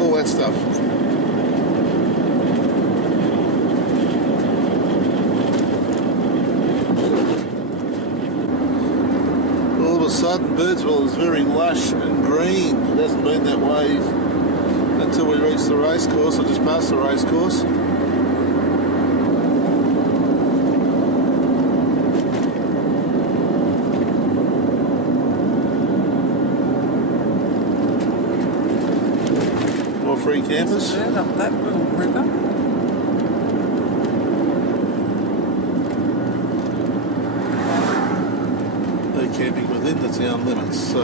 all that stuff. All of a sudden, Birdsville is very lush and green. It hasn't been that way until we reach the racecourse, or just past the racecourse. More free campers. Up that little river. They're camping within the town limits, so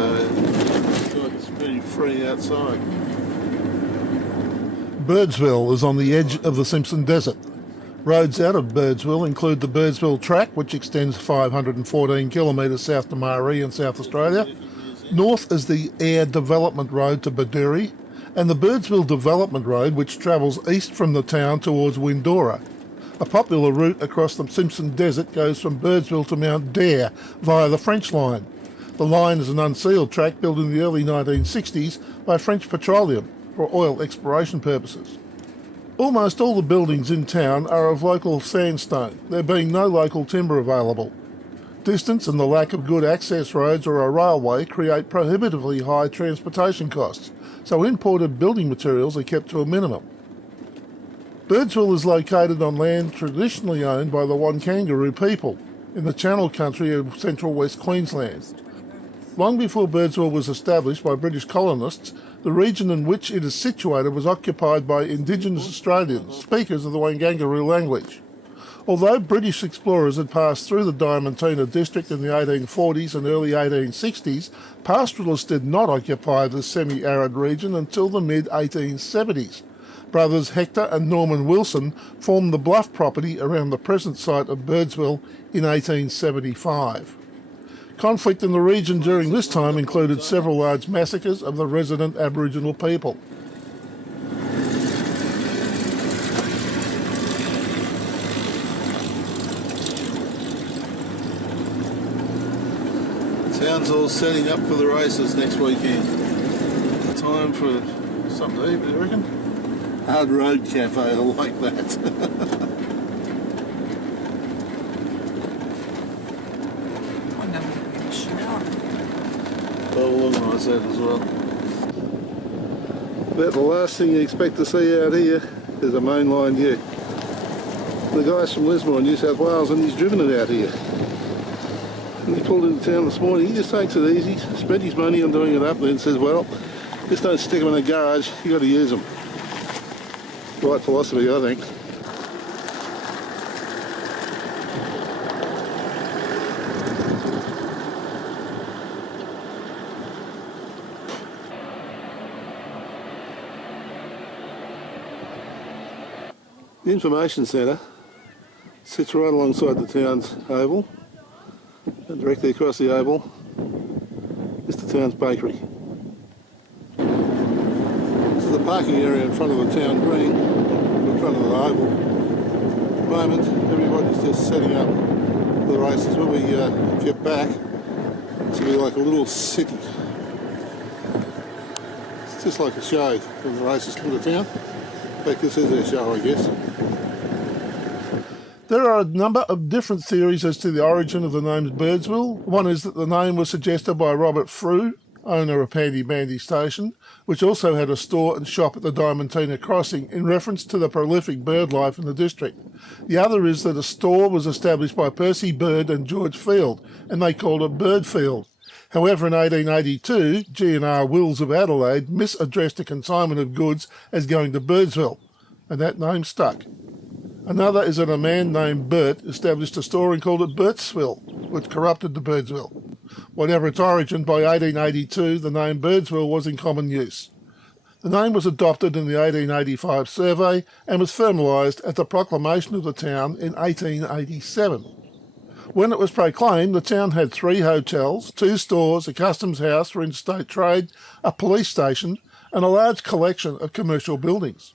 it's very free outside. Birdsville is on the edge of the Simpson Desert. Roads out of Birdsville include the Birdsville Track, which extends 514 kilometres south to Maree in South Australia. North is the Air Development Road to Baduri, and the Birdsville Development Road, which travels east from the town towards Windora. A popular route across the Simpson Desert goes from Birdsville to Mount Dare via the French line. The line is an unsealed track built in the early 1960s by French Petroleum for oil exploration purposes. Almost all the buildings in town are of local sandstone, there being no local timber available. Distance and the lack of good access roads or a railway create prohibitively high transportation costs, so imported building materials are kept to a minimum. Birdsville is located on land traditionally owned by the Wankangaroo people in the Channel Country of central West Queensland. Long before Birdsville was established by British colonists, the region in which it is situated was occupied by Indigenous Australians, speakers of the Wangangaroo language. Although British explorers had passed through the Diamantina district in the 1840s and early 1860s, pastoralists did not occupy this semi-arid region until the mid-1870s. Brothers Hector and Norman Wilson formed the bluff property around the present site of Birdsville in 1875. Conflict in the region during this time included several large massacres of the resident Aboriginal people. The town's all setting up for the races next weekend. Time for something to eat, do you reckon? Hard Road Cafe, I like that. I know we're in the shower. I'll organise that as well. About the last thing you expect to see out here is a mainline ute. The guy's from Lismore, New South Wales, and he's driven it out here. And he pulled into town this morning. He just takes it easy, spent his money on doing it up, then says, well, just don't stick them in a garage, you got to use them. Right philosophy, I think. The information centre sits right alongside the town's oval, and directly across the oval is the town's bakery. This is the parking area in front of the town green, in front of the oval. At the moment, everybody's just setting up for the races. When we get back, it's going to be like a little city. It's just like a show when the races come to town. In fact, this is their show, I guess. There are a number of different theories as to the origin of the name Birdsville. One is that the name was suggested by Robert Frew, owner of Pandy Bandy Station, which also had a store and shop at the Diamantina Crossing in reference to the prolific bird life in the district. The other is that a store was established by Percy Bird and George Field, and they called it Birdfield. However, in 1882, G&R Wills of Adelaide misaddressed a consignment of goods as going to Birdsville, and that name stuck. Another is that a man named Bert established a store and called it Bertsville, which corrupted to Birdsville. Whatever its origin, by 1882 the name Birdsville was in common use. The name was adopted in the 1885 survey and was formalised at the proclamation of the town in 1887. When it was proclaimed, the town had 3 hotels, 2 stores, a customs house for interstate trade, a police station and a large collection of commercial buildings.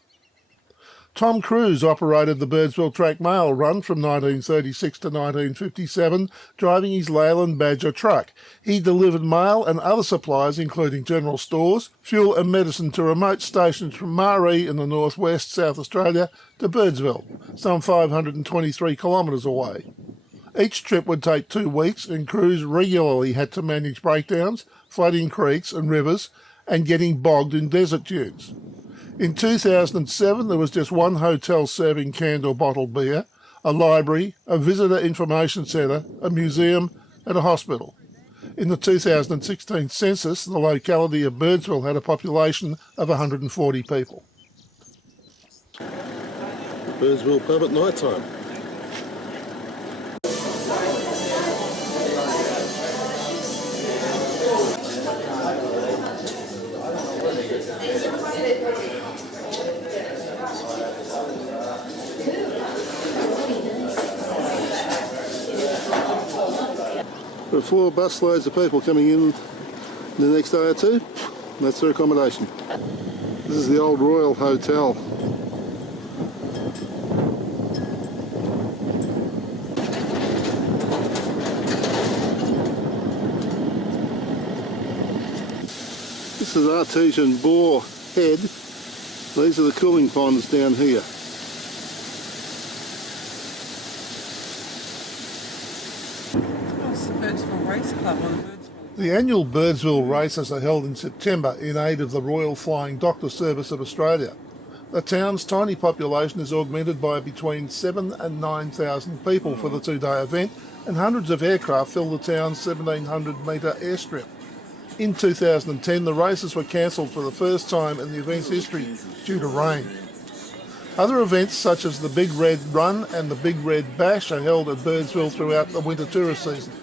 Tom Cruise operated the Birdsville Track mail run from 1936 to 1957, driving his Leyland Badger truck. He delivered mail and other supplies, including general stores, fuel and medicine, to remote stations from Maree in the northwest, South Australia, to Birdsville, some 523 kilometres away. Each trip would take 2 weeks, and crews regularly had to manage breakdowns, flooding creeks and rivers, and getting bogged in desert dunes. In 2007, there was just one hotel serving canned or bottled beer, a library, a visitor information centre, a museum and a hospital. In the 2016 census, the locality of Birdsville had a population of 140 people. Birdsville pub at night time. There are 4 busloads of people coming in the next day or two. That's their accommodation. This is the old Royal Hotel. This is Artesian Bore Head. These are the cooling ponds down here. What's the Birdsville Race Club or the Birdsville? The annual Birdsville races are held in September in aid of the Royal Flying Doctor Service of Australia. The town's tiny population is augmented by between 7,000 and 9,000 people for the 2-day event, and hundreds of aircraft fill the town's 1,700-metre airstrip. In 2010, the races were cancelled for the first time in the event's history due to rain. Other events such as the Big Red Run and the Big Red Bash are held at Birdsville throughout the winter tourist season.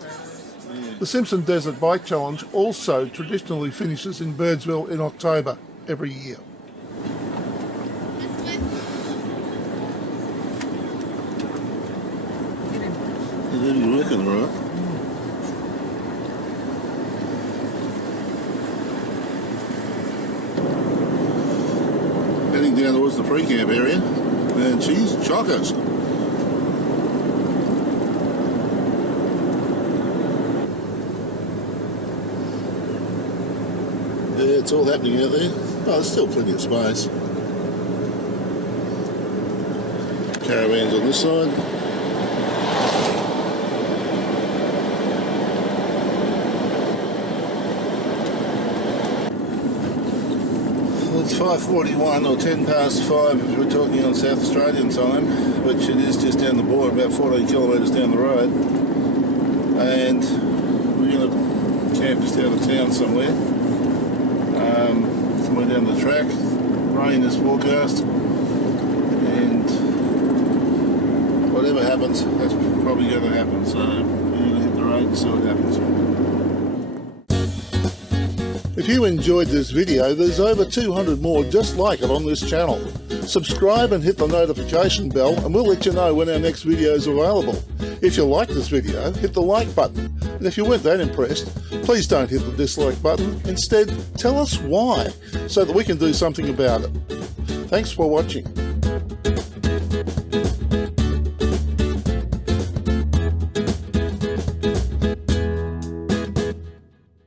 The Simpson Desert Bike Challenge also traditionally finishes in Birdsville in October every year. You're working, right? Heading down towards the pre-camp area, and geez, chocos. Yeah, it's all happening out there. Oh, there's still plenty of space. Caravans on this side. It's 5:41 or 10 past 5 if we're talking on South Australian time, which it is just down the border, about 14 kilometres down the road. And we're going to camp just out of town somewhere. Somewhere down the track. Rain is forecast. And whatever happens, that's probably going to happen. So we're going to hit the road and see what happens. If you enjoyed this video, there's over 200 more just like it on this channel. Subscribe and hit the notification bell and we'll let you know when our next video is available. If you like this video, hit the like button. And if you weren't that impressed, please don't hit the dislike button. Instead, tell us why, so that we can do something about it. Thanks for watching.